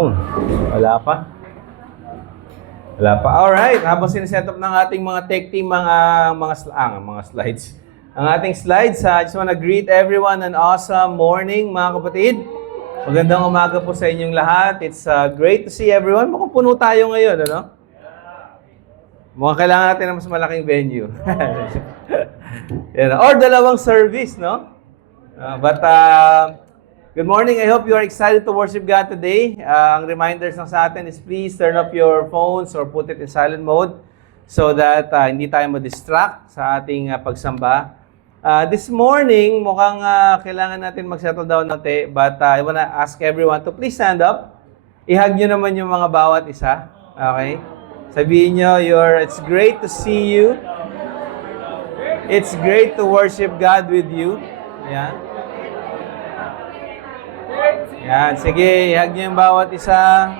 Wala pa. Wala pa. Alright, habang sineset up ng ating mga tech team mga slides. Ang ating slides, I just want to greet everyone an awesome morning, mga kapatid. Magandang umaga po sa inyong lahat. It's great to see everyone. Mukhang puno tayo ngayon, ano? Mukhang kailangan natin ng mas malaking venue. Or dalawang service, no? Good morning. I hope you are excited to worship God today. Ang reminders lang sa atin is please turn off your phones or put it in silent mode so that hindi tayo ma-distract sa ating pagsamba. This morning, mukhang kailangan natin mag-settle down natin, but I wanna ask everyone to please stand up. I-hug nyo naman yung mga bawat isa. Okay? Sabihin nyo, it's great to see you. It's great to worship God with you. Ayan. Yan, sige, ihag niyo yung bawat isa.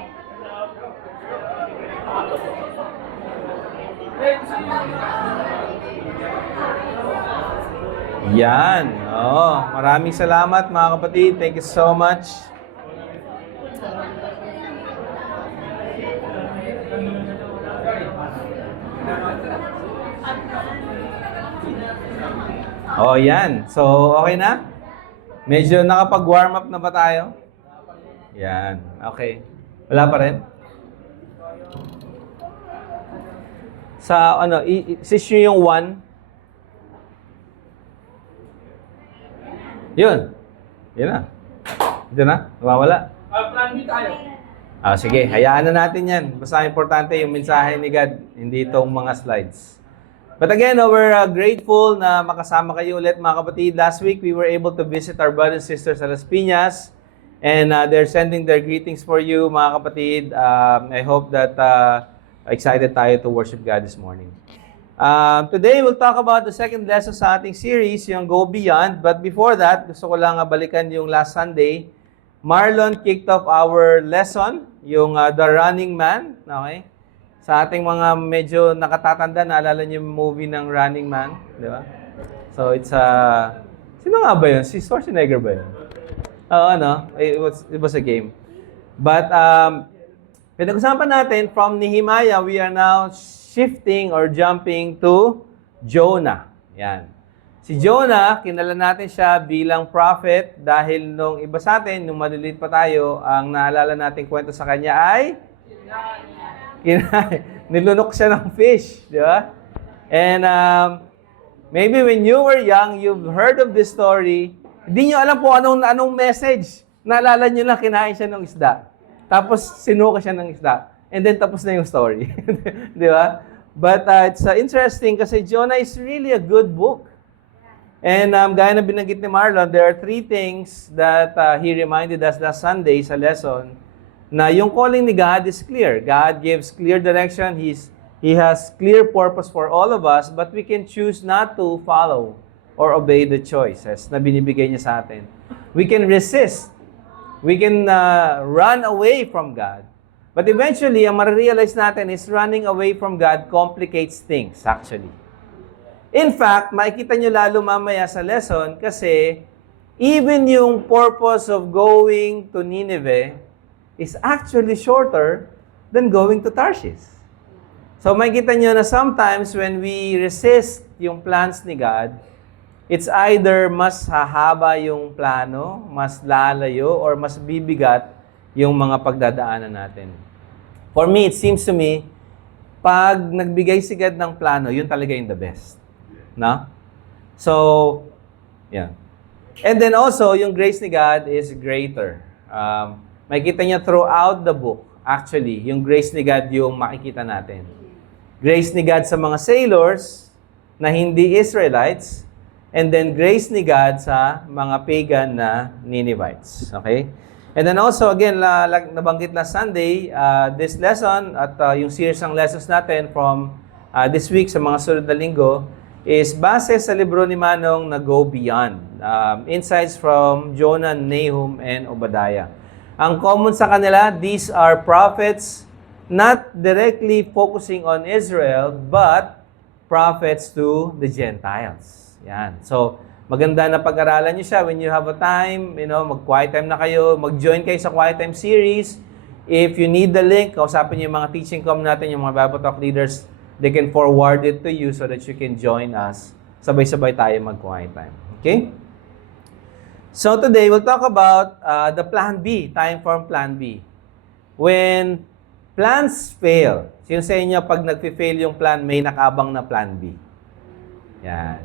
Yan. Maraming salamat mga kapatid. Thank you so much. Yan. So, okay na? Medyo nakapag-warm up na ba tayo? Yan. Okay. Wala pa rin? Sa sis nyo yung 1. Yun. Yun na. Ito na? Nawawala? Plan B tayo. Sige. Hayaan na natin yan. Basta importante yung mensahe ni God. Hindi itong mga slides. But again, we're grateful na makasama kayo ulit mga kapatid. Last week, we were able to visit our brothers and sisters sa Las Piñas. And they're sending their greetings for you mga kapatid. I hope that excited tayo to worship God this morning. Today, we'll talk about the second lesson sa ating series, yung Go Beyond. But before that, gusto ko lang balikan yung last Sunday. Marlon kicked off our lesson, yung The Running Man. Okay? Sa ating mga medyo nakatatanda, naalala niyo yung movie ng Running Man, di ba? So it's sino nga ba yun? Si Schwarzenegger ba yun? It was a game. But pinag-usapan natin from Nehemiah, we are now shifting or jumping to Jonah. Yan. Si Jonah, kilala natin siya bilang prophet dahil nung iba sa atin, nung maliliit pa tayo, ang naalala natin kwento sa kanya ay nilunok siya ng fish, di ba? And maybe when you were young, you've heard of this story. Hindi nyo alam po anong message. Naalala nyo lang kinain siya ng isda. Tapos sinuka siya ng isda. And then tapos na yung story. Di ba? But it's interesting kasi Jonah is really a good book. And gaya na binanggit ni Marlon, there are 3 things that he reminded us last Sunday sa lesson na yung calling ni God is clear. God gives clear direction. He has clear purpose for all of us, but we can choose not to follow or obey the choices na binibigay niya sa atin. We can resist. We can run away from God. But eventually, ang marirealize natin is running away from God complicates things, actually. In fact, makikita nyo lalo mamaya sa lesson kasi even yung purpose of going to Nineveh is actually shorter than going to Tarshish. So makikita nyo na sometimes when we resist yung plans ni God, it's either mas hahaba yung plano, mas lalayo, or mas bibigat yung mga pagdadaanan natin. For me, it seems to me, pag nagbigay si God ng plano, yun talaga yung the best. No? So, yeah. And then also, yung grace ni God is greater. Makikita niya throughout the book, actually, yung grace ni God yung makikita natin. Grace ni God sa mga sailors na hindi Israelites, and then grace ni God sa mga pagan na Ninevites. Okay? And then also, again, like nabanggit last Sunday, this lesson at yung series ng lessons natin from this week sa mga sunod na linggo is base sa libro ni Manong na Go Beyond. Insights from Jonah, Nahum, and Obadiah. Ang common sa kanila, these are prophets not directly focusing on Israel, but prophets to the Gentiles. Yan. So, maganda na pag-aralan nyo siya when you have a time, mag-quiet time na kayo, mag-join kayo sa quiet time series. If you need the link, kausapin niyo yung mga teaching com natin, yung mga Bible Talk leaders, they can forward it to you so that you can join us. Sabay-sabay tayo mag-quiet time. Okay? So today, we'll talk about the Plan B, time form Plan B. When plans fail, sino sa inyo pag nag-fail yung plan, may nakabang na Plan B? Yan.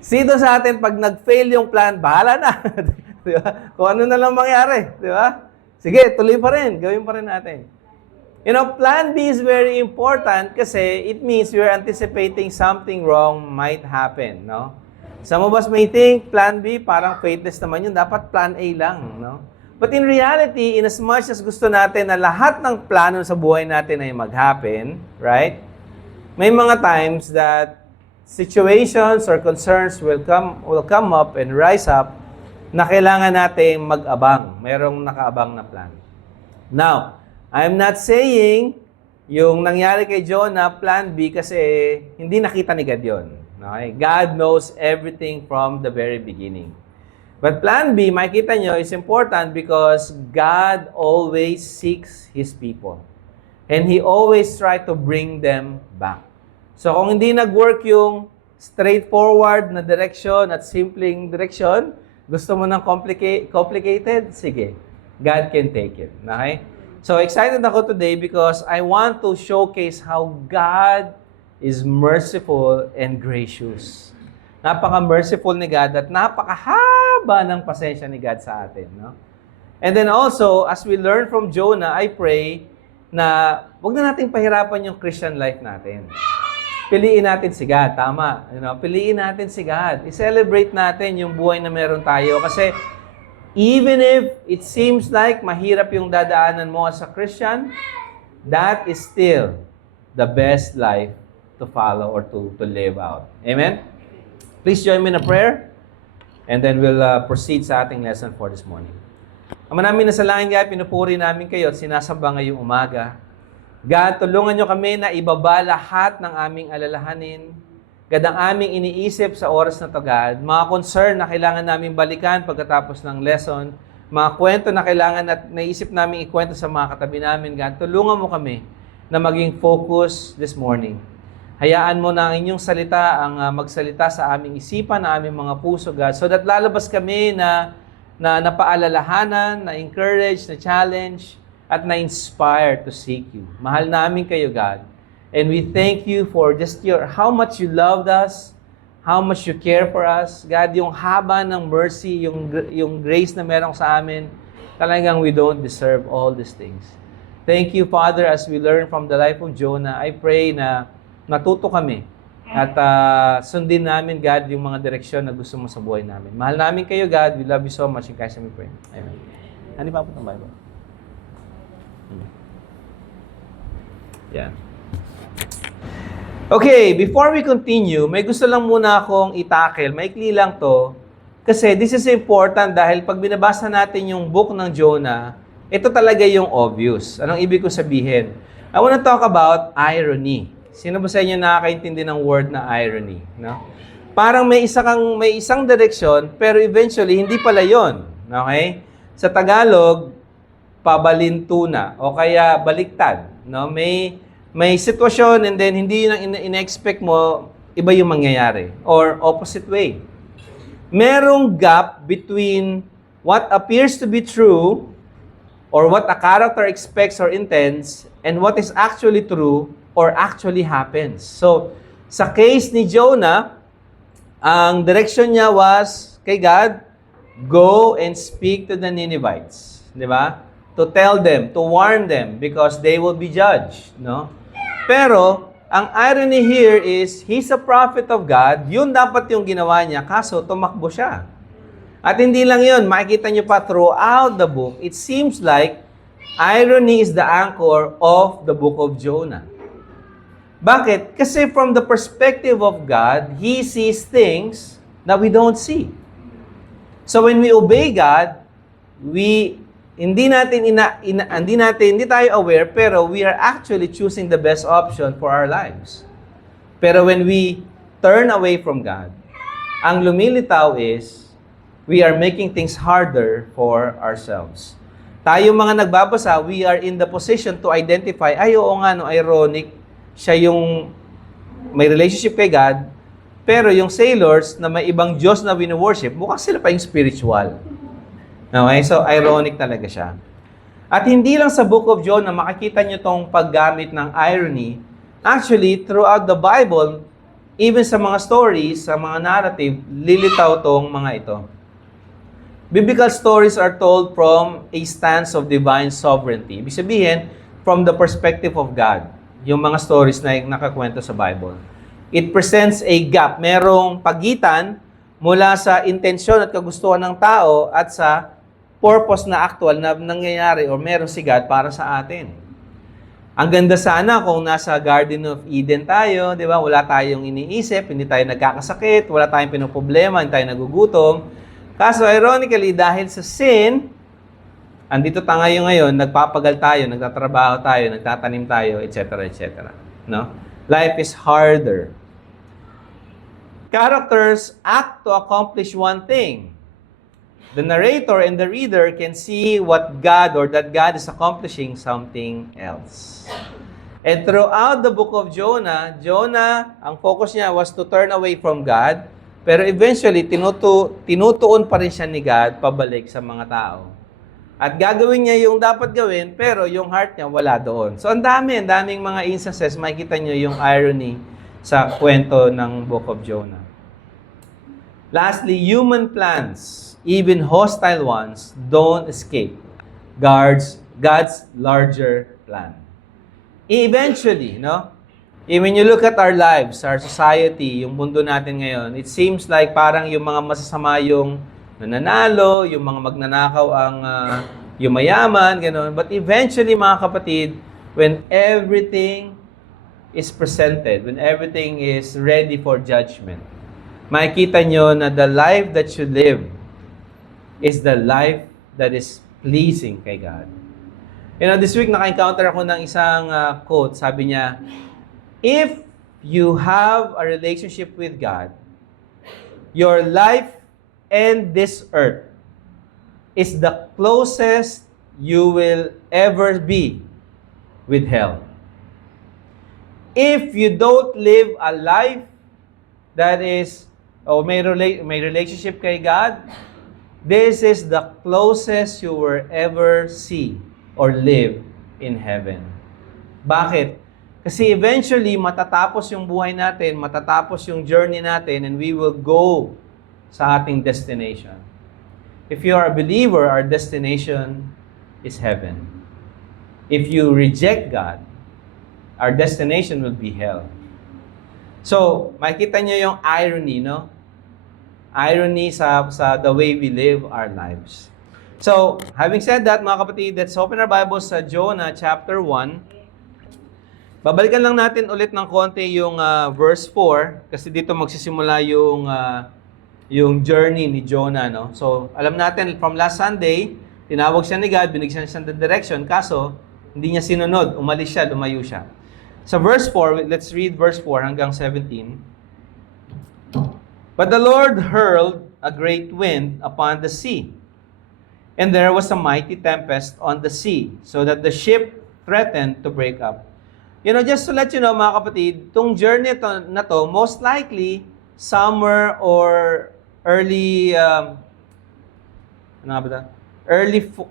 Sino sa atin pag nag-fail yung plan, bahala na. Di ba? Kung ano na lang mangyari. Di ba? Sige, tuloy pa rin. Gawin pa rin natin. You know, Plan B is very important kasi it means we're anticipating something wrong might happen, no? Some of us may think Plan B, parang faithless naman yun. Dapat Plan A lang, no? But in reality, in as much as gusto natin na lahat ng plano sa buhay natin ay mag-happen, right? May mga times that situations or concerns will come up and rise up na kailangan natin mag-abang. Mayroong nakaabang na plan. Now, I'm not saying yung nangyari kay Jonah, Plan B, kasi hindi nakita ni God yun. Okay? God knows everything from the very beginning. But Plan B, makikita nyo, is important because God always seeks His people. And He always tries to bring them back. So kung hindi nag-work yung straightforward na direction at simpleng direction, gusto mo ng complicated? Sige, God can take it. Okay? So excited ako today because I want to showcase how God is merciful and gracious. Napaka-merciful ni God at napakahaba ng pasensya ni God sa atin. No? And then also, as we learn from Jonah, I pray na wag na nating pahirapan yung Christian life natin. Piliin natin si God, tama. You know, piliin natin si God. I-celebrate natin yung buhay na meron tayo. Kasi even if it seems like mahirap yung dadaanan mo as a Christian, that is still the best life to follow or to live out. Amen? Please join me in a prayer and then we'll proceed sa ating lesson for this morning. Ama namin na sa langit, God, pinupuri namin kayo at sinasamba ngayong umaga. God, tulungan nyo kami na ibaba lahat ng aming alalahanin. God, ang aming iniisip sa oras na to, God. Mga concern na kailangan namin balikan pagkatapos ng lesson. Mga kwento na kailangan at naisip namin ikwento sa mga katabi namin, God. Tulungan mo kami na maging focus this morning. Hayaan mo na ang inyong salita ang magsalita sa aming isipan, na aming mga puso, God, so that lalabas kami na napaalalahanan, na-encourage, na-challenge, at na-inspire to seek you. Mahal namin kayo, God. And we thank you for just how much you loved us, how much you care for us. God, yung haba ng mercy, yung grace na meron sa amin, talagang we don't deserve all these things. Thank you, Father, as we learn from the life of Jonah. I pray na natuto kami at sundin namin, God, yung mga direksyon na gusto mo sa buhay namin. Mahal namin kayo, God. We love you so much. In Christ we pray. Amen. Ano pa po ng Bible? Yeah. Okay, before we continue, may gusto lang muna akong itackle. Maikli lang to. Kasi this is important dahil pag binabasa natin yung book ng Jonah, ito talaga yung obvious. Anong ibig ko sabihin? I want to talk about irony. Sino ba sa inyo nakakaintindi ng word na irony? No? Parang may isang direksyon, pero eventually, hindi pala yon. Okay? Sa Tagalog, pabalintuna o kaya baliktad. No? May sitwasyon and then hindi yun ang ina-expect mo, iba yung mangyayari. Or opposite way. Merong gap between what appears to be true or what a character expects or intends and what is actually true or actually happens. So, sa case ni Jonah, ang direction niya was kay God, go and speak to the Ninevites. Di ba? To tell them, to warn them, because they will be judged. No? Pero, ang irony here is, he's a prophet of God, yun dapat yung ginawa niya, kaso tumakbo siya. At hindi lang yun, makikita niyo pa throughout the book, it seems like irony is the anchor of the book of Jonah. Bakit? Kasi from the perspective of God, He sees things that we don't see. So when we obey God, hindi tayo aware, pero we are actually choosing the best option for our lives. Pero when we turn away from God, ang lumilitaw is, we are making things harder for ourselves. tayo mga nagbabasa, we are in the position to identify, ay oo nga, no, ironic, siya yung may relationship kay God, pero yung sailors na may ibang Diyos na wino-worship, mukhang sila pa yung spiritual. Okay? So, ironic talaga siya. At hindi lang sa Book of Jonah, makikita nyo tong paggamit ng irony. Actually, throughout the Bible, even sa mga stories, sa mga narrative, lilitaw tong mga ito. Biblical stories are told from a stance of divine sovereignty. Ibig sabihin, from the perspective of God. Yung mga stories na nakakwento sa Bible. It presents a gap. Merong pagitan mula sa intensyon at kagustuhan ng tao at sa purpose na actual na nangyayari or meron si God para sa atin. Ang ganda sana kung nasa Garden of Eden tayo, di ba? Wala tayong iniisip, hindi tayo nagkakasakit, wala tayong pinoproblema, hindi tayo nagugutom. Kaso ironically, dahil sa sin, andito tayo ngayon, nagpapagal tayo, nagtatrabaho tayo, nagtatanim tayo, etc., etc. No? Life is harder. Characters act to accomplish one thing. The narrator and the reader can see what God or that God is accomplishing something else. And throughout the book of Jonah, ang focus niya was to turn away from God, pero eventually, tinutuon pa rin siya ni God pabalik sa mga tao. At gagawin niya yung dapat gawin, pero yung heart niya wala doon. So, ang daming mga instances, makikita niyo yung irony sa kwento ng Book of Jonah. Lastly, human plans, even hostile ones, don't escape God's larger plan. Eventually, no? When you look at our lives, our society, yung mundo natin ngayon, it seems like parang yung mga masasama yung nananalo, yung mga magnanakaw ang yung mayaman, gano'n. But eventually, mga kapatid, when everything is presented, when everything is ready for judgment, makikita nyo na the life that you live is the life that is pleasing kay God. You know, this week naka-encounter ako ng isang quote. Sabi niya, if you have a relationship with God, your life and this earth is the closest you will ever be with hell. If you don't live a life that is, may relationship kay God, this is the closest you will ever see or live in heaven. Bakit? Kasi eventually, matatapos yung buhay natin, matatapos yung journey natin, and we will go sa ating destination. If you are a believer, our destination is heaven. If you reject God, our destination will be hell. So, makikita nyo yung irony, no? Irony sa the way we live our lives. So, having said that, mga kapatid, let's open our Bibles sa Jonah chapter 1. Babalikan lang natin ulit ng konti yung verse 4 kasi dito magsisimula yung journey ni Jonah, no? So, alam natin from last Sunday, tinawag siya ni God, binigyan siya ng direction, kaso hindi niya sinunod, umalis siya, lumayo siya. Sa verse 4, let's read verse 4 hanggang 17. But the Lord hurled a great wind upon the sea, and there was a mighty tempest on the sea, so that the ship threatened to break up. You know, just to let you know, mga kapatid, itong journey na to, most likely, summer or early,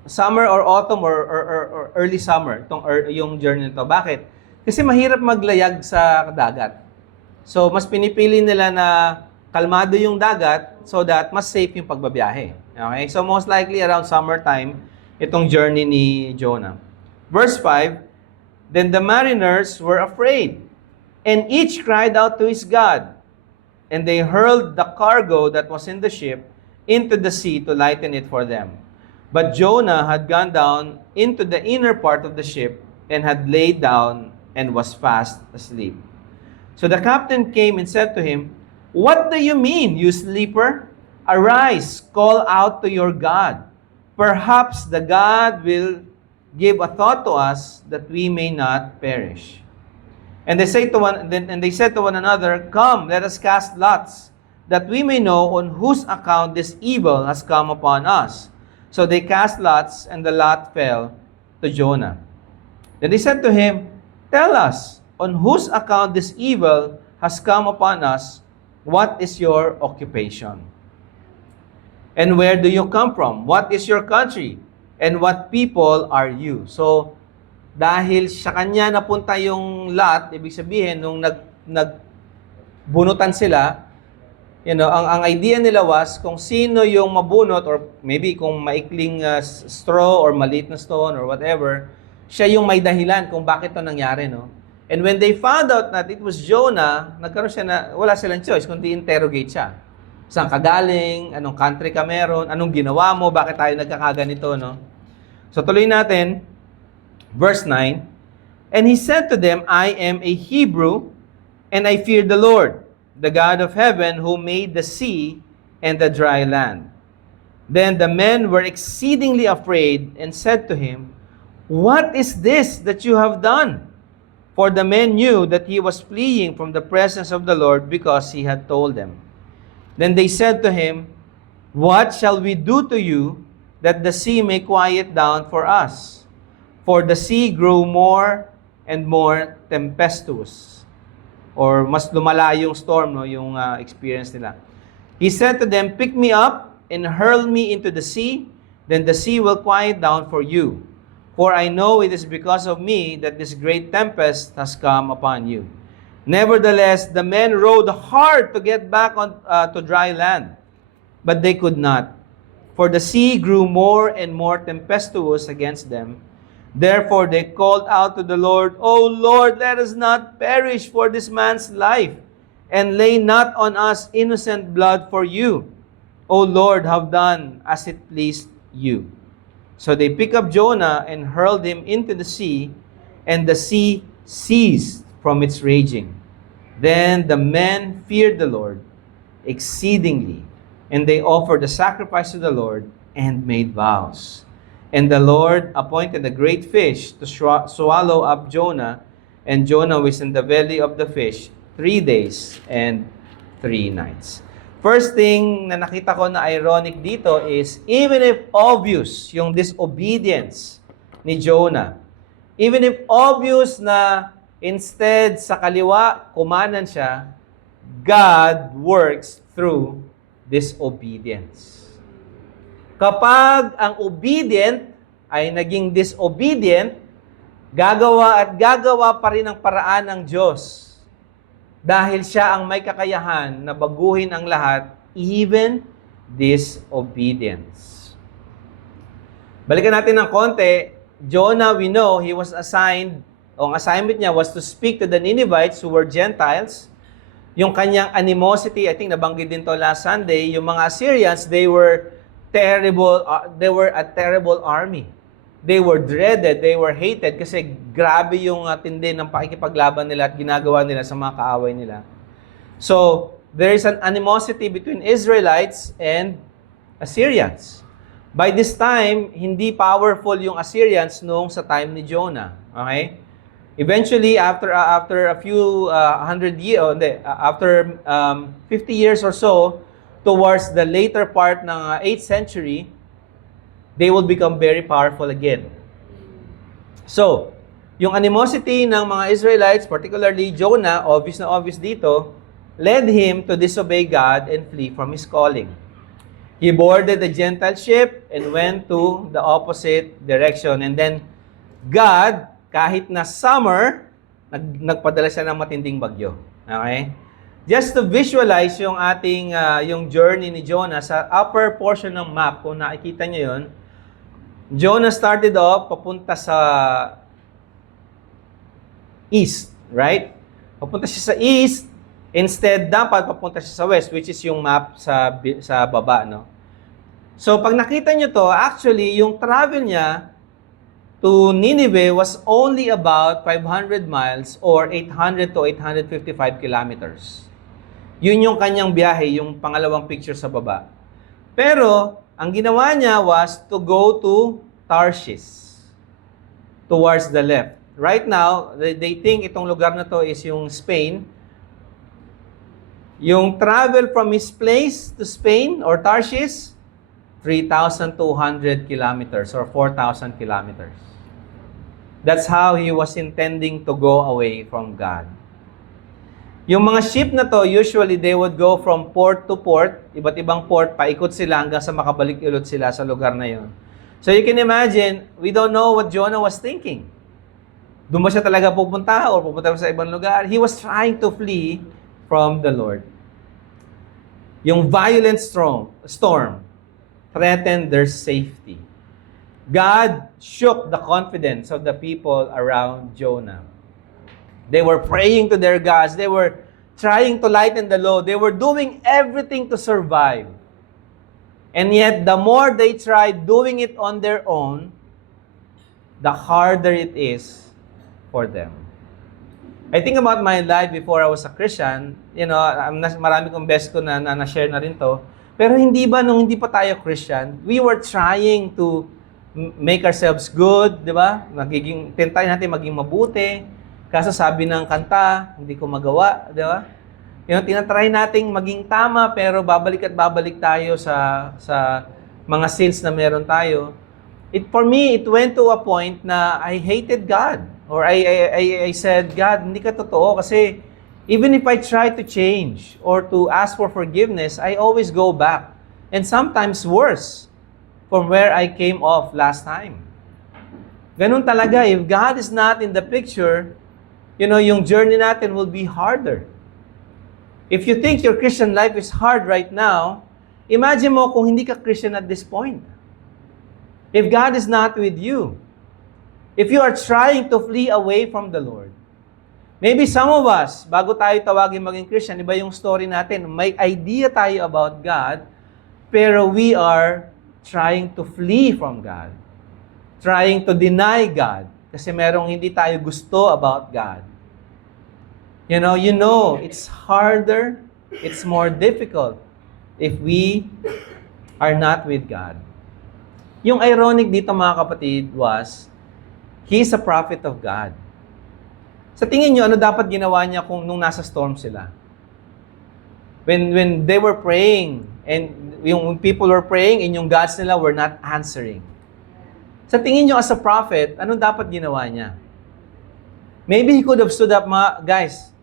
summer or autumn or early summer, yung journey na to. Bakit? Kasi mahirap maglayag sa dagat. So, mas pinipili nila na kalmado yung dagat so that mas safe yung pagbabiyahe. Okay? So, most likely around summertime, itong journey ni Jonah. Verse 5, then the mariners were afraid, and each cried out to his God, and they hurled the cargo that was in the ship into the sea to lighten it for them. But Jonah had gone down into the inner part of the ship and had laid down and was fast asleep. So the captain came and said to him, "What do you mean, you sleeper? Arise, call out to your God. Perhaps the God will give a thought to us that we may not perish." And they said to one another, "Come, let us cast lots, that we may know on whose account this evil has come upon us." So they cast lots, and the lot fell to Jonah. Then they said to him, "Tell us, on whose account this evil has come upon us? What is your occupation? And where do you come from? What is your country? And what people are you?" So, dahil sa kanya napunta yung lot, ibig sabihin, nung nagbunutan sila, ang idea nila was kung sino yung mabunot, or maybe kung maikling straw or maliit na stone or whatever, siya yung may dahilan kung bakit ito nangyari, no? And when they found out that it was Jonah, nagkaroon siya na, wala silang choice kundi interrogate siya. Saan ka galing? Anong country ka meron? Anong ginawa mo? Bakit tayo nagkakaganito, no? So tuloy natin, verse 9, "And he said to them, I am a Hebrew, and I fear the Lord, the God of heaven, who made the sea and the dry land." Then the men were exceedingly afraid and said to him, "What is this that you have done?" For the men knew that he was fleeing from the presence of the Lord, because he had told them. Then they said to him, "What shall we do to you, that the sea may quiet down for us?" For the sea grew more and more tempestuous. Or mas lumala yung storm, no, yung experience nila. He said to them, "Pick me up and hurl me into the sea, then the sea will quiet down for you. For I know it is because of me that this great tempest has come upon you." Nevertheless, the men rowed hard to get back on to dry land, but they could not, for the sea grew more and more tempestuous against them. Therefore they called out to the Lord, "O Lord, let us not perish for this man's life, and lay not on us innocent blood for you. O Lord, have done as it pleased you." So they picked up Jonah and hurled him into the sea, and the sea ceased from its raging. Then the men feared the Lord exceedingly, and they offered a sacrifice to the Lord and made vows. And the Lord appointed a great fish to swallow up Jonah, and Jonah was in the belly of the fish 3 days and 3 nights. First thing na nakita ko na ironic dito is, even if obvious yung disobedience ni Jonah, even if obvious na instead sa kaliwa, kumanan siya, God works through disobedience. Kapag ang obedient ay naging disobedient, gagawa at gagawa pa rin ang paraan ng Diyos. Dahil siya ang may kakayahan na baguhin ang lahat, even disobedience. Balikan natin ng konti. Jonah, we know, he was assigned, ang assignment niya was to speak to the Ninevites who were Gentiles. Yung kanyang animosity, I think nabanggit din to last Sunday, yung mga Assyrians, they were a terrible army. They were dreaded, they were hated kasi grabe yung tindi ng pakikipaglaban nila at ginagawa nila sa mga kaaway nila. So, there is an animosity between Israelites and Assyrians. By this time, hindi powerful yung Assyrians noong sa time ni Jonah. Okay? Eventually, after a few hundred years, after 50 years or so, towards the later part ng 8th century, they will become very powerful again. So, yung animosity ng mga Israelites, particularly Jonah, obvious na obvious dito, led him to disobey God and flee from his calling. He boarded the Gentile ship and went to the opposite direction. And then, God, kahit na summer, nagpadala siya ng matinding bagyo. Okay? Just to visualize yung ating yung journey ni Jonah sa upper portion ng map, kung nakikita niyo yun, Jonah started off papunta sa east, right? Papunta siya sa east, instead dapat papunta siya sa west, which is yung map sa baba, no? So pag nakita niyo to, actually yung travel niya to Nineveh was only about 500 miles or 800 to 855 kilometers. Yun yung kanyang biyahe, yung pangalawang picture sa baba. Pero, ang ginawa niya was to go to Tarshish, towards the left. Right now, they think itong lugar na to is yung Spain. Yung travel from his place to Spain or Tarshish, 3,200 kilometers or 4,000 kilometers. That's how he was intending to go away from God. Yung mga ship na to, usually they would go from port to port, iba't ibang port, paikot sila hanggang sa makabalik ulit sila sa lugar na yon. So you can imagine, we don't know what Jonah was thinking. Doon ba siya talaga pupunta o pupunta sa ibang lugar? He was trying to flee from the Lord. Yung violent storm threatened their safety. God shook the confidence of the people around Jonah. They were praying to their gods. They were trying to lighten the load. They were doing everything to survive. And yet, the more they tried doing it on their own, the harder it is for them. I think about my life before I was a Christian. You know, marami kong best ko na share na rin to. Pero hindi ba, nung hindi pa tayo Christian, we were trying to make ourselves good, di ba? Tentay natin maging mabuti. Kaso sabi ng kanta, hindi ko magawa, di ba? Yung tinatry nating maging tama, pero babalik at babalik tayo sa mga sins na meron tayo. For me, it went to a point na I hated God. Or I said, God, hindi ka totoo kasi even if I try to change or to ask for forgiveness, I always go back. And sometimes worse from where I came off last time. Ganun talaga, if God is not in the picture, you know, yung journey natin will be harder. If you think your Christian life is hard right now, imagine mo kung hindi ka Christian at this point. If God is not with you, if you are trying to flee away from the Lord, maybe some of us, bago tayo tawagin maging Christian, iba yung story natin, may idea tayo about God, pero we are trying to flee from God, trying to deny God, kasi merong hindi tayo gusto about God. You know, it's harder, it's more difficult if we are not with God. Yung ironic dito mga kapatid was, he's a prophet of God. Sa tingin nyo, ano dapat ginawa niya nung nasa storm sila? When they were praying, and yung people were praying, and yung gods nila were not answering. Sa tingin nyo as a prophet, anong dapat ginawa niya? Maybe he could have stood up, guys,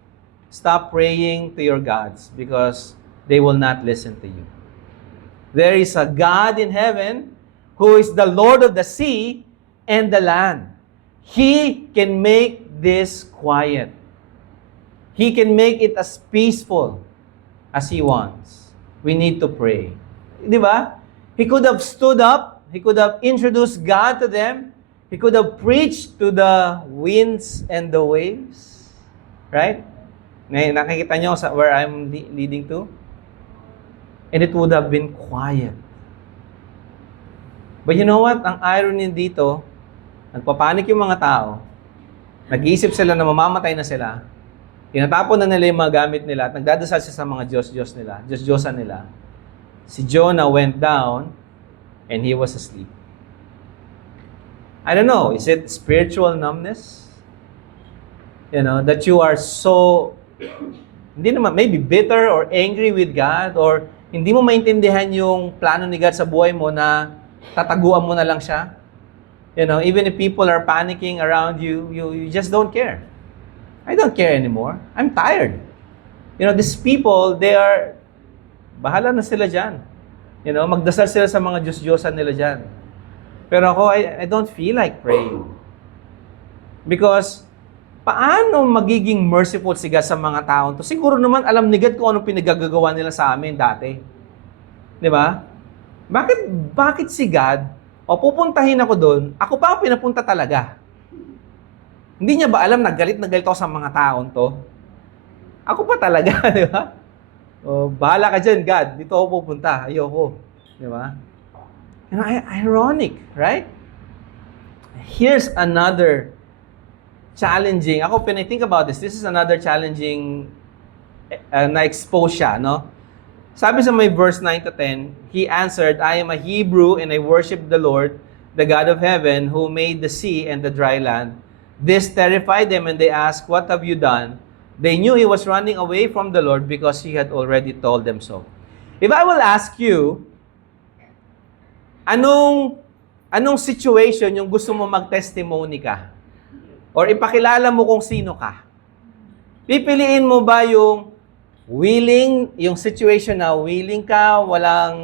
stop praying to your gods because they will not listen to you. There is a God in heaven who is the Lord of the sea and the land. He can make this quiet. He can make it as peaceful as He wants. We need to pray. Di ba? He could have stood up. He could have introduced God to them. He could have preached to the winds and the waves. Right? Nakikita nyo where I'm leading to? And it would have been quiet. But you know what? Ang irony dito, nagpapanik yung mga tao, nag-iisip sila na mamamatay na sila, tinatapon na nila yung mga gamit nila, at nagdadasal siya sa mga Diyos-Diyos nila, Diyos-Diyosan nila. Si Jonah went down, and he was asleep. I don't know, is it spiritual numbness? You know, that you are so, hindi naman, maybe bitter or angry with God, or hindi mo maintindihan yung plano ni God sa buhay mo na tataguan mo na lang siya. You know, even if people are panicking around you, you just don't care. I don't care anymore. I'm tired. You know, these people, bahala na sila dyan. You know, magdasal sila sa mga Diyos-Diyosan nila dyan. Pero ako, I don't feel like praying. Because, paano magiging merciful si God sa mga taon to? Siguro naman alam ni God kung anong pinagagagawa nila sa amin dati. Di ba? Bakit si God, o pupuntahin ako doon, ako pa ang pinapunta talaga? Hindi niya ba alam na galit ako sa mga taon to? Ako pa talaga, di ba? O, bahala ka dyan, God. Dito ako pupunta. Ayoko. Di ba? You know, ironic, right? Here's another challenging. When I think about this is another challenging na-expose siya, no? Sabi sa may verse 9 to 10, he answered, I am a Hebrew and I worship the Lord, the God of heaven, who made the sea and the dry land. This terrified them and they asked, what have you done? They knew he was running away from the Lord because he had already told them so. If I will ask you, Anong situation yung gusto mo mag-testimony ka? Or ipakilala mo kung sino ka? Pipiliin mo ba yung willing, yung situation na willing ka, walang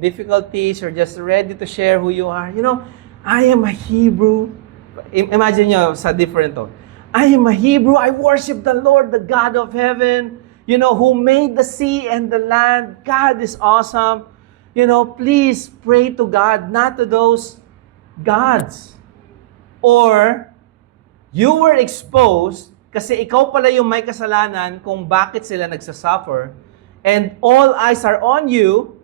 difficulties, or just ready to share who you are? You know, I am a Hebrew. Imagine nyo sa different to. I am a Hebrew. I worship the Lord, the God of heaven, you know, who made the sea and the land. God is awesome. You know, please pray to God, not to those gods. Or, you were exposed kasi ikaw pala yung may kasalanan kung bakit sila nagsasuffer, and all eyes are on you.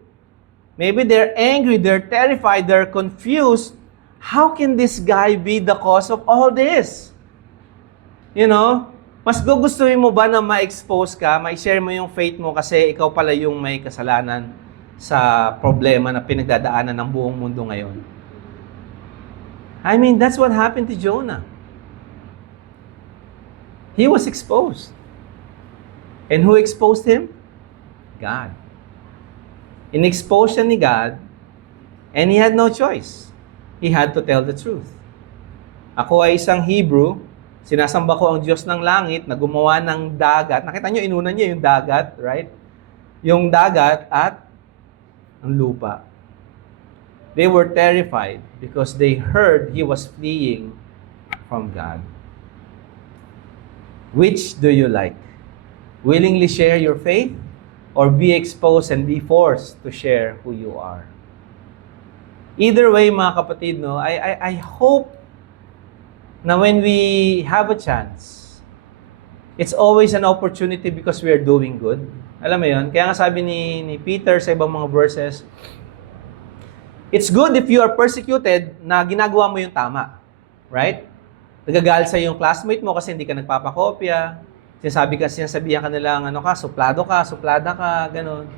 Maybe they're angry, they're terrified, they're confused. How can this guy be the cause of all this? You know, mas gugustuhin mo ba na ma-expose ka, ma-share mo yung faith mo kasi ikaw pala yung may kasalanan sa problema na pinagdadaanan ng buong mundo ngayon? I mean, that's what happened to Jonah. He was exposed. And who exposed him? God. In-expose siya ni God, and he had no choice. He had to tell the truth. Ako ay isang Hebrew, sinasamba ko ang Diyos ng langit na gumawa ng dagat. Nakita nyo, inuna niya yung dagat, right? Yung dagat at ang lupa. They were terrified because they heard he was fleeing from God. Which do you like? Willingly share your faith or be exposed and be forced to share who you are? Either way, mga kapatid, no, I hope na when we have a chance, it's always an opportunity because we are doing good. Alam mo yun? Kaya nga sabi ni Peter sa ibang mga verses, it's good if you are persecuted na ginagawa mo yung tama. Right? Nagagalit sa yung classmate mo kasi hindi ka nagpapakopya. Sinasabihan ka nilang, suplada ka, ganun.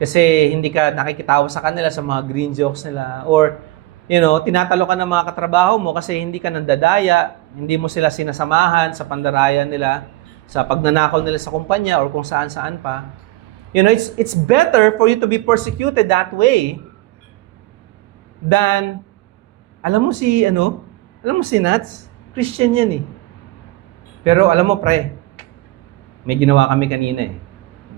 Kasi hindi ka nakikitawa sa kanila sa mga green jokes nila. Or, you know, tinatalo ka ng mga katrabaho mo kasi hindi ka nandadaya, hindi mo sila sinasamahan sa pandarayan nila, sa pagnanakaw nila sa kumpanya or kung saan-saan pa. You know, it's better for you to be persecuted that way than, alam mo si Nats? Christian yan eh. Pero alam mo, pre, may ginawa kami kanina eh.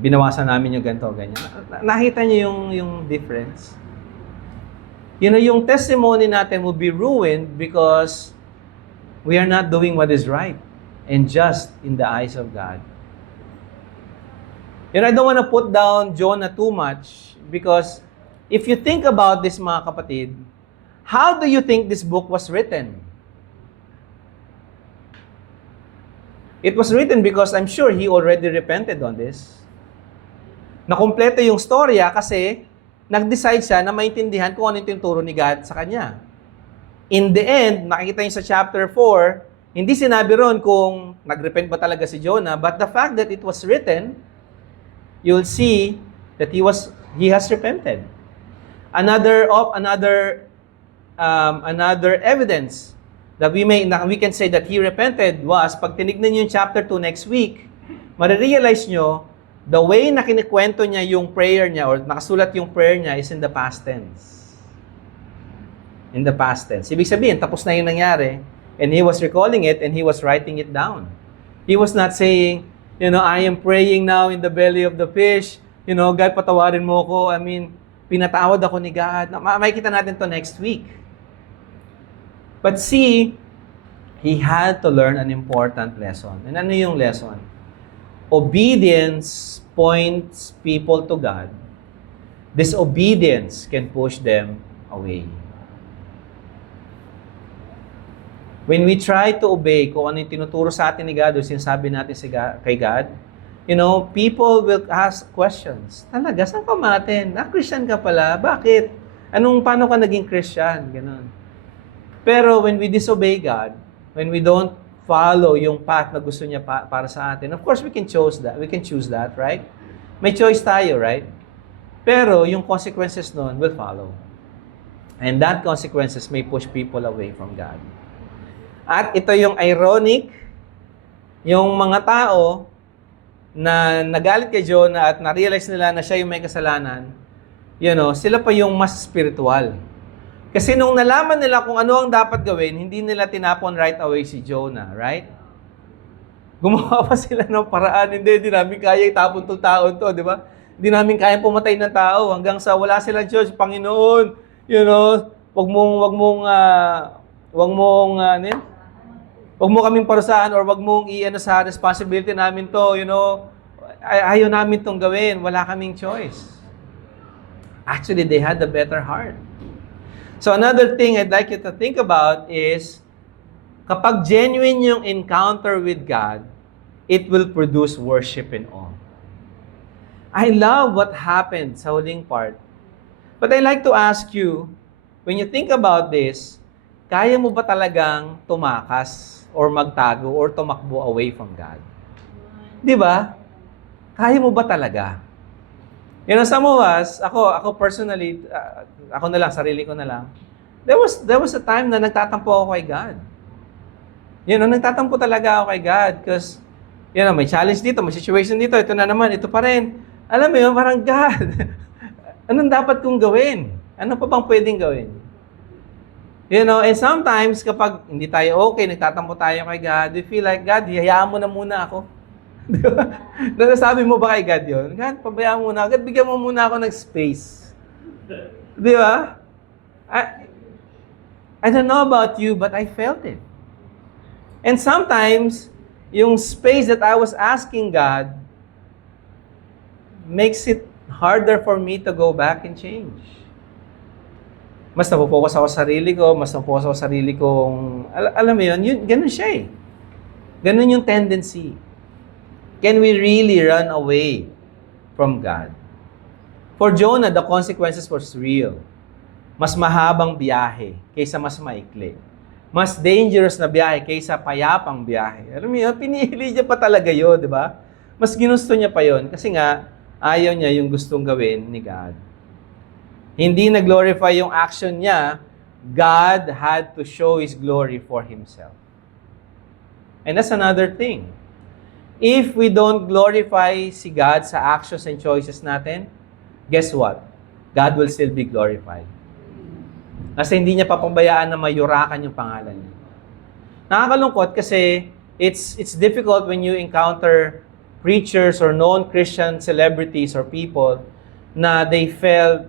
Binawasan namin yung ganito, ganyan. Nakita niyo yung difference? You know, yung testimony natin will be ruined because we are not doing what is right and just in the eyes of God. You know, I don't want to put down Jonah too much because if you think about this, mga kapatid, how do you think this book was written? It was written because I'm sure he already repented on this. Nakumpleto yung storya kasi nag-decide siya na maintindihan kung ano yung turo ni God sa kanya. In the end, makikita niyo sa chapter 4, hindi sinabi ron kung nag-repent ba talaga si Jonah, but the fact that it was written, you'll see that he has repented. Another evidence that we can say that he repented was, pag tinignan niyo yung chapter 2 next week, marirealize nyo, the way na kinikwento niya yung prayer niya or nakasulat yung prayer niya is in the past tense. In the past tense. Ibig sabihin, tapos na yung nangyari, and he was recalling it and he was writing it down. He was not saying, you know, I am praying now in the belly of the fish, you know, God, patawarin mo ko. I mean, pinatawad ako ni God. Makikita natin to next week. But see, he had to learn an important lesson. And ano yung lesson? Obedience points people to God. Disobedience can push them away. When we try to obey kung ano yung tinuturo sa atin ni God o sinasabi natin kay God, you know, people will ask questions. Talaga, saan ka matin? Christian ka pala. Bakit? Paano ka naging Christian? Ganon. Pero when we disobey God, when we don't follow yung path na gusto niya para sa atin, of course we can choose that, right? May choice tayo, right? Pero yung consequences nun will follow. And that consequences may push people away from God. At ito yung ironic, yung mga tao na nagalit kay Jonah at na-realize nila na siya yung may kasalanan, you know, sila pa yung mas spiritual. Kasi nung nalaman nila kung ano ang dapat gawin, hindi nila tinapon right away si Jonah, right? Gumawa pa sila ng paraan, hindi namin kaya itapon itong taon to, di ba? Hindi namin kaya pumatay ng tao hanggang sa wala silang choice. Panginoon, ano yun? Wag mo kaming parusahan or wag mong i-ano sa responsibility namin to, ayaw namin tong gawin. Wala kaming choice. Actually, they had a better heart. So another thing I'd like you to think about is, kapag genuine yung encounter with God, it will produce worship and awe. I love what happened sa huling part. But I'd like to ask you, when you think about this, kaya mo ba talagang tumakas or magtago or tumakbo away from God? Di ba? Kaya mo ba talaga? Some of us, ako personally, ako na lang, sarili ko na lang, there was a time na nagtatampo ako kay God. Nagtatampo talaga ako kay God because, may challenge dito, may situation dito, ito na naman, ito pa rin. Alam mo yun, parang God, anong dapat kong gawin? Ano pa bang pwedeng gawin? And sometimes, kapag hindi tayo okay, nagtatampo tayo kay God, we feel like, God, hayaan mo na muna ako. Di ba? Nasabi mo ba kay God yun? God, pabayaan mo na. God, bigyan mo muna ako ng space. Di ba? I don't know about you, but I felt it. And sometimes, yung space that I was asking God makes it harder for me to go back and change. Mas napopokus ako sa sarili ko, mas napopokus ako sa sarili kong, alam mo yun, ganun siya eh. Ganun yung tendency. Can we really run away from God? For Jonah, the consequences was real. Mas mahabang biyahe kaysa mas maikli. Mas dangerous na biyahe kaysa payapang biyahe. Alam mo yun, pinili niya pa talaga yun, di ba? Mas ginusto niya pa yun kasi nga, ayaw niya yung gustong gawin ni God. Hindi na-glorify yung action niya, God had to show His glory for Himself. And that's another thing. If we don't glorify si God sa actions and choices natin, guess what? God will still be glorified. Kasi hindi niya papabayaan na mayurakan yung pangalan niya. Nakakalungkot kasi it's difficult when you encounter preachers or known Christian celebrities or people na they fell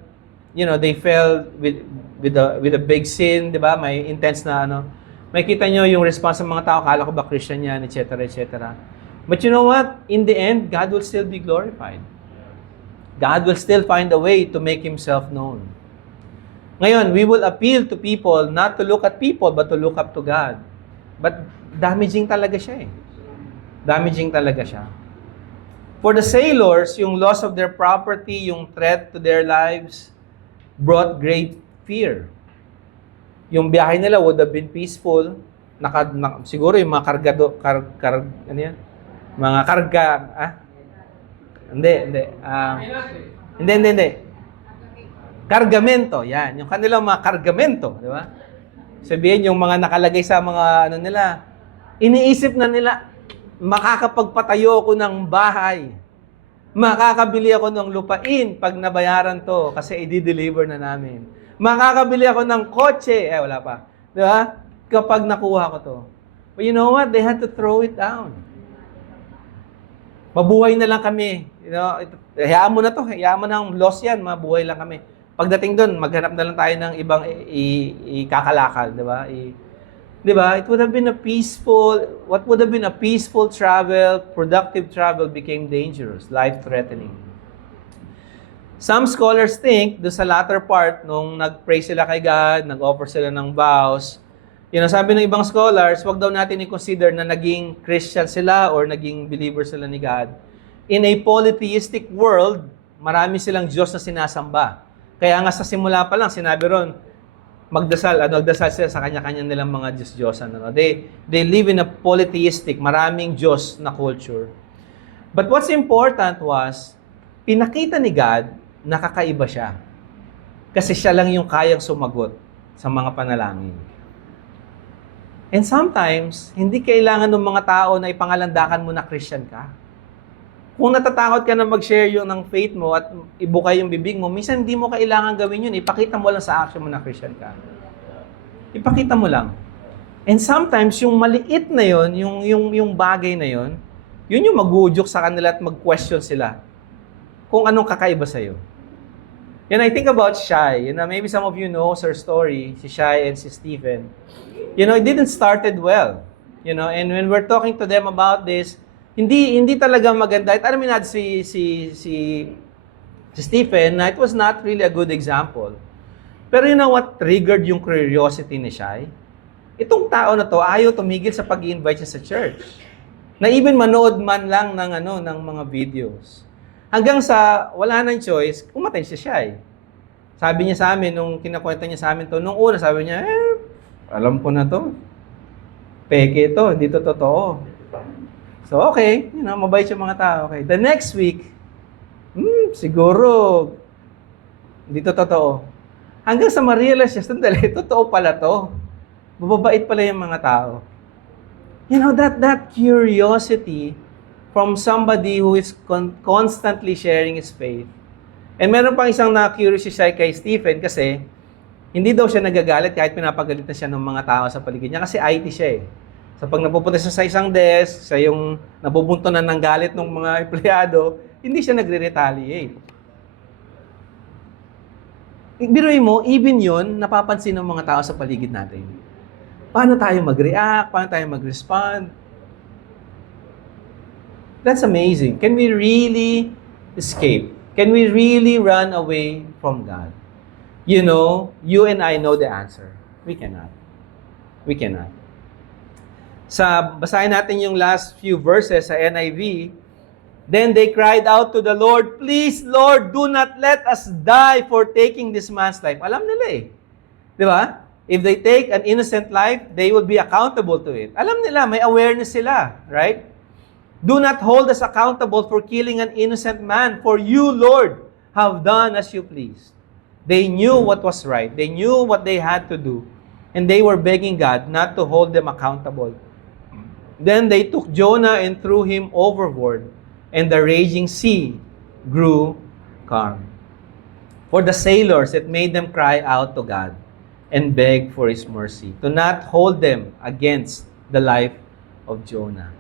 with a big sin, di ba? May intense na May kita nyo yung response ng mga tao, kala ko ba Christian yan, etc., etc. But you know what? In the end, God will still be glorified. God will still find a way to make Himself known. Ngayon, we will appeal to people not to look at people, but to look up to God. But damaging talaga siya eh. Damaging talaga siya. For the sailors, yung loss of their property, yung threat to their lives, brought great fear. Yung biyahe nila would have been peaceful. Siguro yung mga mga karga, Hindi. Kargamento, yan. Yung kanilang mga kargamento, di ba? Sabihin, yung mga nakalagay sa mga nila, iniisip na nila, makakapagpatayo ako ng bahay. Makakabili ako ng lupain pag nabayaran to kasi i-deliver na namin. Makakabili ako ng kotse. Wala pa. Di ba? Kapag nakuha ko to. But you know what? They had to throw it down. Mabuhay na lang kami. Hayaan mo na to. Hayaan mo na ang loss yan. Mabuhay lang kami. Pagdating doon, maghanap na lang tayo ng ibang ikakalakal. Di ba? Di ba? It would have been what would have been a peaceful travel, productive travel became dangerous, life-threatening. Some scholars think, doon sa latter part, nung nag-pray sila kay God, nag-offer sila ng vows, sabi ng ibang scholars, wag daw natin i-consider na naging Christian sila or naging believer sila ni God. In a polytheistic world, marami silang Diyos na sinasamba. Kaya nga sa simula pa lang, sinabi ron, magdasal sila sa kanya-kanya nilang mga Diyos-Diyosan. They live in a polytheistic, maraming Diyos na culture. But what's important was, pinakita ni God, nakakaiba siya. Kasi siya lang yung kayang sumagot sa mga panalangin. And sometimes, hindi kailangan ng mga tao na ipangalandakan mo na Christian ka. Kung natatakot ka na mag-share yung ng faith mo at ibuka yung bibig mo, minsan hindi mo kailangan gawin yun. Ipakita mo lang sa action mo na Christian ka. Ipakita mo lang. And sometimes, yung maliit na yun, yung bagay na yun yung mag-uudyok sa kanila at mag-question sila kung anong kakaiba sa'yo. And I think about Shai. Maybe some of you know her story, si Shai and si Stephen. It didn't started well. And when we're talking to them about this, hindi talaga maganda. At alam natin si Stephen na it was not really a good example. Pero you know what triggered yung curiosity ni Shai? Itong tao na to ayaw tumigil sa pag-i-invite niya sa church. Na even manood man lang ng mga videos. Hanggang sa wala nang choice, umatay si Shai. Sabi niya sa amin, nung kinakwenta niya sa amin to, nung una sabi niya, alam ko na to. Peke ito, hindi to totoo. So okay, mabait yung mga tao. Okay. The next week, siguro, hindi to totoo. Hanggang sa ma-realize siya, sandali, totoo pala to. Mababait pala yung mga tao. That curiosity from somebody who is constantly sharing his faith. And meron pang isang na-curious siya kay Stephen kasi hindi daw siya nagagalit kahit pinapagalit na siya ng mga tao sa paligid niya kasi IT siya eh. So pag napupunta siya sa isang desk, siya yung nabubuntunan ng galit ng mga empleyado, hindi siya nagre-retaliate. Biruin mo, even yun, napapansin ng mga tao sa paligid natin. Paano tayo mag-react? Paano tayo mag-respond? That's amazing. Can we really escape? Can we really run away from God? You and I know the answer. We cannot. We cannot. Basahin natin yung last few verses sa NIV. Then they cried out to the Lord, "Please, Lord, do not let us die for taking this man's life." Alam nila eh. Di ba? If they take an innocent life, they will be accountable to it. Alam nila, may awareness sila, right? Do not hold us accountable for killing an innocent man, for you, Lord, have done as you pleased. They knew what was right. They knew what they had to do. And they were begging God not to hold them accountable. Then they took Jonah and threw him overboard, and the raging sea grew calm. For the sailors, it made them cry out to God and beg for His mercy, to not hold them against the life of Jonah.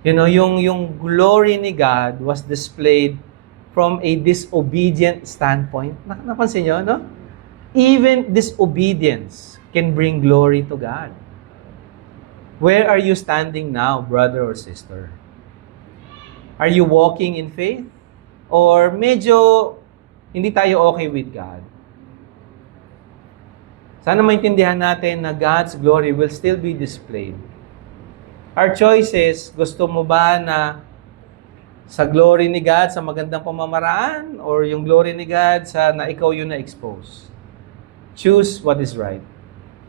Yung glory ni God was displayed from a disobedient standpoint. Napansin nyo, no? Even disobedience can bring glory to God. Where are you standing now, brother or sister? Are you walking in faith? Or medyo hindi tayo okay with God? Sana maintindihan natin na God's glory will still be displayed. Our choice is, gusto mo ba na sa glory ni God sa magandang pamamaraan or yung glory ni God sa na ikaw yung na-expose? Choose what is right.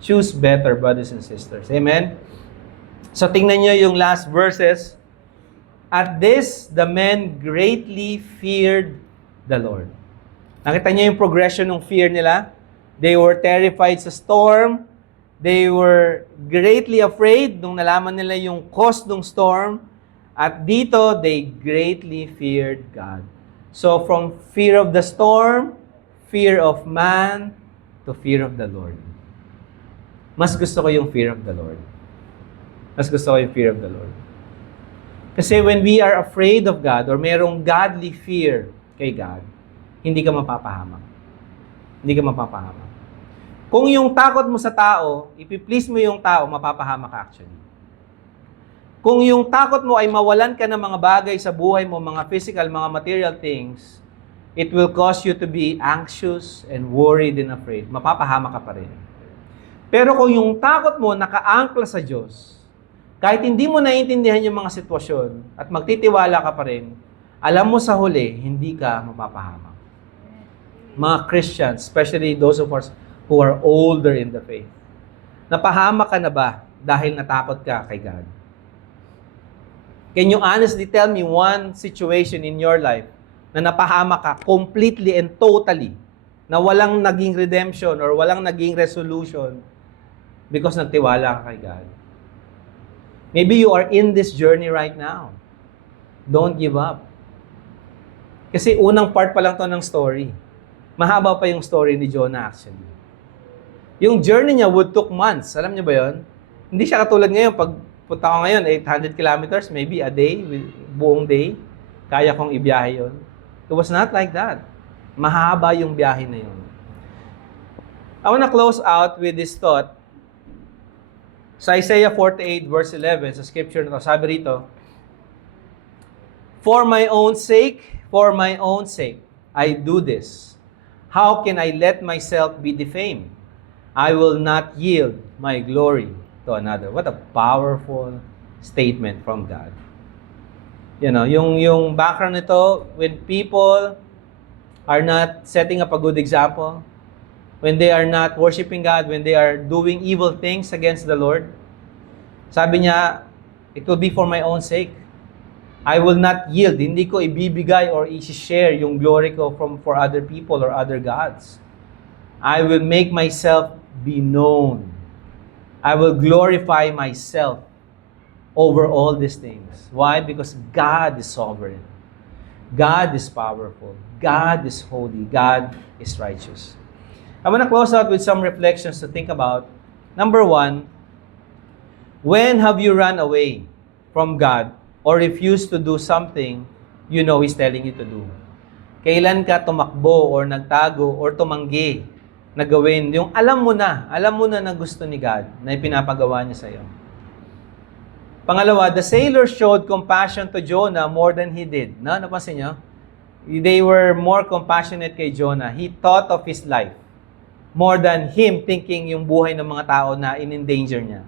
Choose better, brothers and sisters. Amen? So tingnan nyo yung last verses. At this, the men greatly feared the Lord. Nakita nyo yung progression ng fear nila? They were terrified sa storm. They were greatly afraid nung nalaman nila yung cause ng storm. At dito, they greatly feared God. So from fear of the storm, fear of man, to fear of the Lord. Mas gusto ko yung fear of the Lord. Mas gusto ko yung fear of the Lord. Kasi when we are afraid of God or merong godly fear kay God, hindi ka mapapahamak. Hindi ka mapapahamak. Kung yung takot mo sa tao, ipiplease mo yung tao, mapapahamak actually. Kung yung takot mo ay mawalan ka ng mga bagay sa buhay mo, mga physical, mga material things, it will cause you to be anxious and worried and afraid. Mapapahamak ka pa rin. Pero kung yung takot mo nakaangkla sa Diyos, kahit hindi mo naiintindihan yung mga sitwasyon at magtitiwala ka pa rin, alam mo sa huli, hindi ka mapapahamak. Mga Christians, especially those of us who are older in the faith, napahamak ka na ba dahil natakot ka kay God? Can you honestly tell me one situation in your life na napahamak ka completely and totally, na walang naging redemption or walang naging resolution because nagtiwala ka kay God? Maybe you are in this journey right now. Don't give up. Kasi unang part pa lang to ng story. Mahaba pa yung story ni Jonah actually. Yung journey niya would took months. Alam niyo ba yon? Hindi siya katulad ngayon. Pag punta ko ngayon, 800 kilometers, maybe a day, buong day, kaya kong ibiyahe yon. It was not like that. Mahaba yung biyahe na yun. I want to close out with this thought. Sa Isaiah 48 verse 11, sa scripture na to, sabi rito, for my own sake, I do this. How can I let myself be defamed? I will not yield my glory to another. What a powerful statement from God. You know, yung background nito, when people are not setting up a good example, when they are not worshiping God, when they are doing evil things against the Lord, sabi niya, it will be for my own sake. I will not yield. Hindi ko ibibigay or i-share yung glory ko for other people or other gods. I will make myself be known. I will glorify myself over all these things. Why? Because God is sovereign. God is powerful. God is holy. God is righteous. I want to close out with some reflections to think about. Number one, when have you run away from God or refused to do something you know He's telling you to do? Kailan ka tumakbo or nagtago or tumanggi na gawin yung alam mo na na gusto ni God na ipinapagawa niya sa iyo? Pangalawa, the sailors showed compassion to Jonah more than he did. No, napansin niyo? They were more compassionate kay Jonah. He thought of his life more than him thinking yung buhay ng mga tao na in-endanger niya.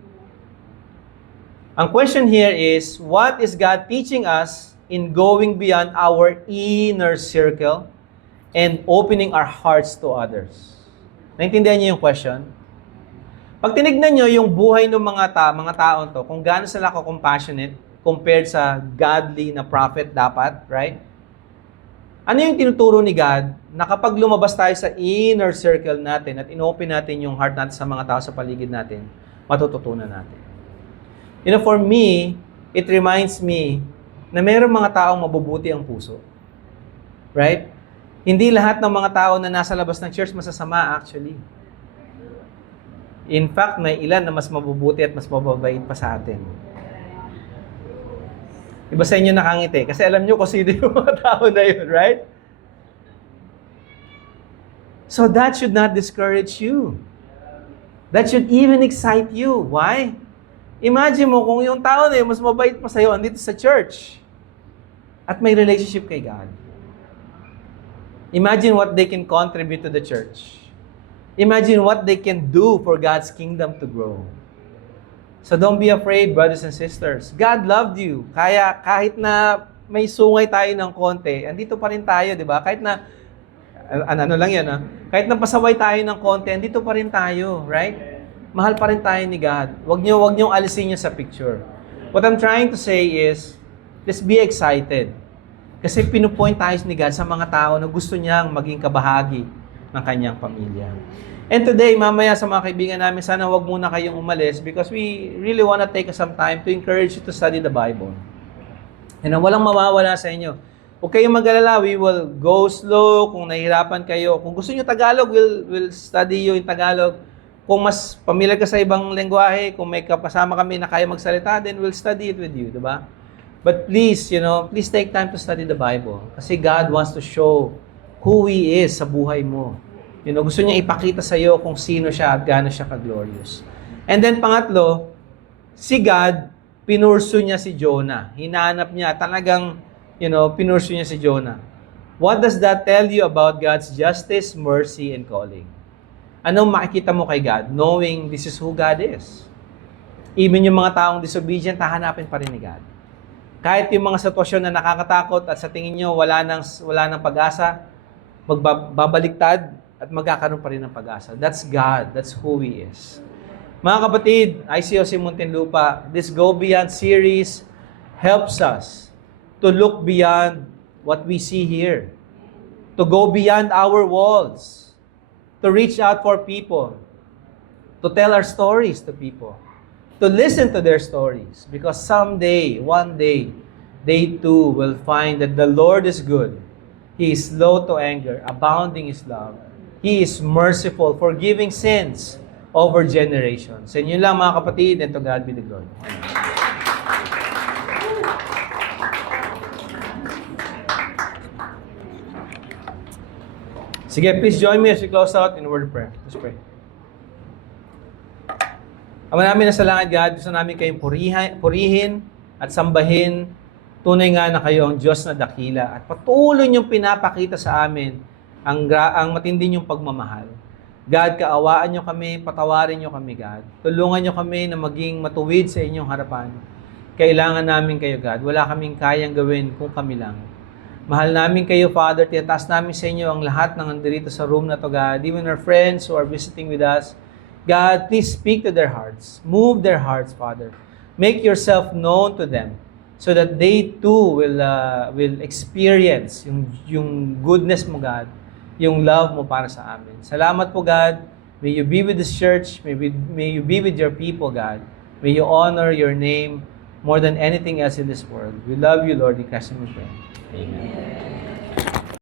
Ang question here is, what is God teaching us in going beyond our inner circle and opening our hearts to others? Naintindihan niyo yung question? Pag tinignan niyo yung buhay ng mga taon to, kung gaano sila compassionate compared sa godly na prophet dapat, right? Ano yung tinuturo ni God na kapag lumabas tayo sa inner circle natin at inopen natin yung heart natin sa mga tao sa paligid natin, matututunan natin. You know, for me, it reminds me na mayroong mga taong mabubuti ang puso. Right? Hindi lahat ng mga tao na nasa labas ng church masasama actually. In fact, may ilan na mas mabubuti at mas mababait pa sa atin. Iba sa inyo nakangiti. Kasi alam nyo kung sino yung mga tao na yun, right? So that should not discourage you. That should even excite you. Why? Imagine mo kung yung tao na yun, mas mabait pa sa'yo, andito sa church. At may relationship kay God. Imagine what they can contribute to the church. Imagine what they can do for God's kingdom to grow. So don't be afraid, brothers and sisters. God loved you. Kaya kahit na may sungay tayo ng konti, andito pa rin tayo, di ba? Kahit na, ano lang yan, ha? Kahit na pasaway tayo ng konti, andito pa rin tayo, right? Mahal pa rin tayo ni God. Huwag niyong alisin niya sa picture. What I'm trying to say is, let's be excited. Kasi pinupoint tayo ni God sa mga tao na gusto niyang maging kabahagi ng kanyang pamilya. And today, mamaya sa mga kaibigan namin, sana wag muna kayong umalis because we really want to take some time to encourage you to study the Bible. And walang mawawala sa inyo. Huwag kayong mag-alala, we will go slow kung nahihirapan kayo. Kung gusto niyo Tagalog, we'll study you in Tagalog. Kung mas pamilyar ka sa ibang lengguwahe, kung may kapasama kami na kaya magsalita, then we'll study it with you, diba? But please, please take time to study the Bible. Kasi God wants to show who He is sa buhay mo. Gusto niya ipakita sa iyo kung sino siya at gaano siya ka-glorious. And then pangatlo, si God, pinursu niya si Jonah. Hinahanap niya, talagang, pinursu niya si Jonah. What does that tell you about God's justice, mercy, and calling? Anong makikita mo kay God, knowing this is who God is? Even yung mga taong disobedient, hahanapin pa rin ni God. Kahit yung mga sitwasyon na nakakatakot at sa tingin nyo wala nang pag-asa, magbabaliktad at magkakaroon pa rin ng pag-asa. That's God. That's who He is. Mga kapatid, ICOC Muntinlupa, this Go Beyond series helps us to look beyond what we see here. To go beyond our walls. To reach out for people. To tell our stories to people. To listen to their stories. Because someday, one day, they too will find that the Lord is good. He is slow to anger, abounding is love. He is merciful, forgiving sins over generations. Sa inyo lang mga kapatid, and to God be the glory. Sige, please join me as we close out in a word of prayer. Let's pray. Ama namin na sa langit, God, gusto namin kayong purihin at sambahin. Tunay nga na kayo ang Diyos na dakila at patuloy niyong pinapakita sa amin ang matindi niyong pagmamahal. God, kaawaan niyo kami, patawarin niyo kami, God. Tulungan niyo kami na maging matuwid sa inyong harapan. Kailangan namin kayo, God. Wala kaming kayang gawin kung kami lang. Mahal namin kayo, Father. Tiyataas namin sa inyo ang lahat ng nandito sa room na to, God. Even our friends who are visiting with us. God, please speak to their hearts. Move their hearts, Father. Make yourself known to them so that they too will experience yung goodness mo, God, yung love mo para sa amin. Salamat po, God. May you be with this church. May you be with your people, God. May you honor your name more than anything else in this world. We love you, Lord. In Christ's name we pray. Amen.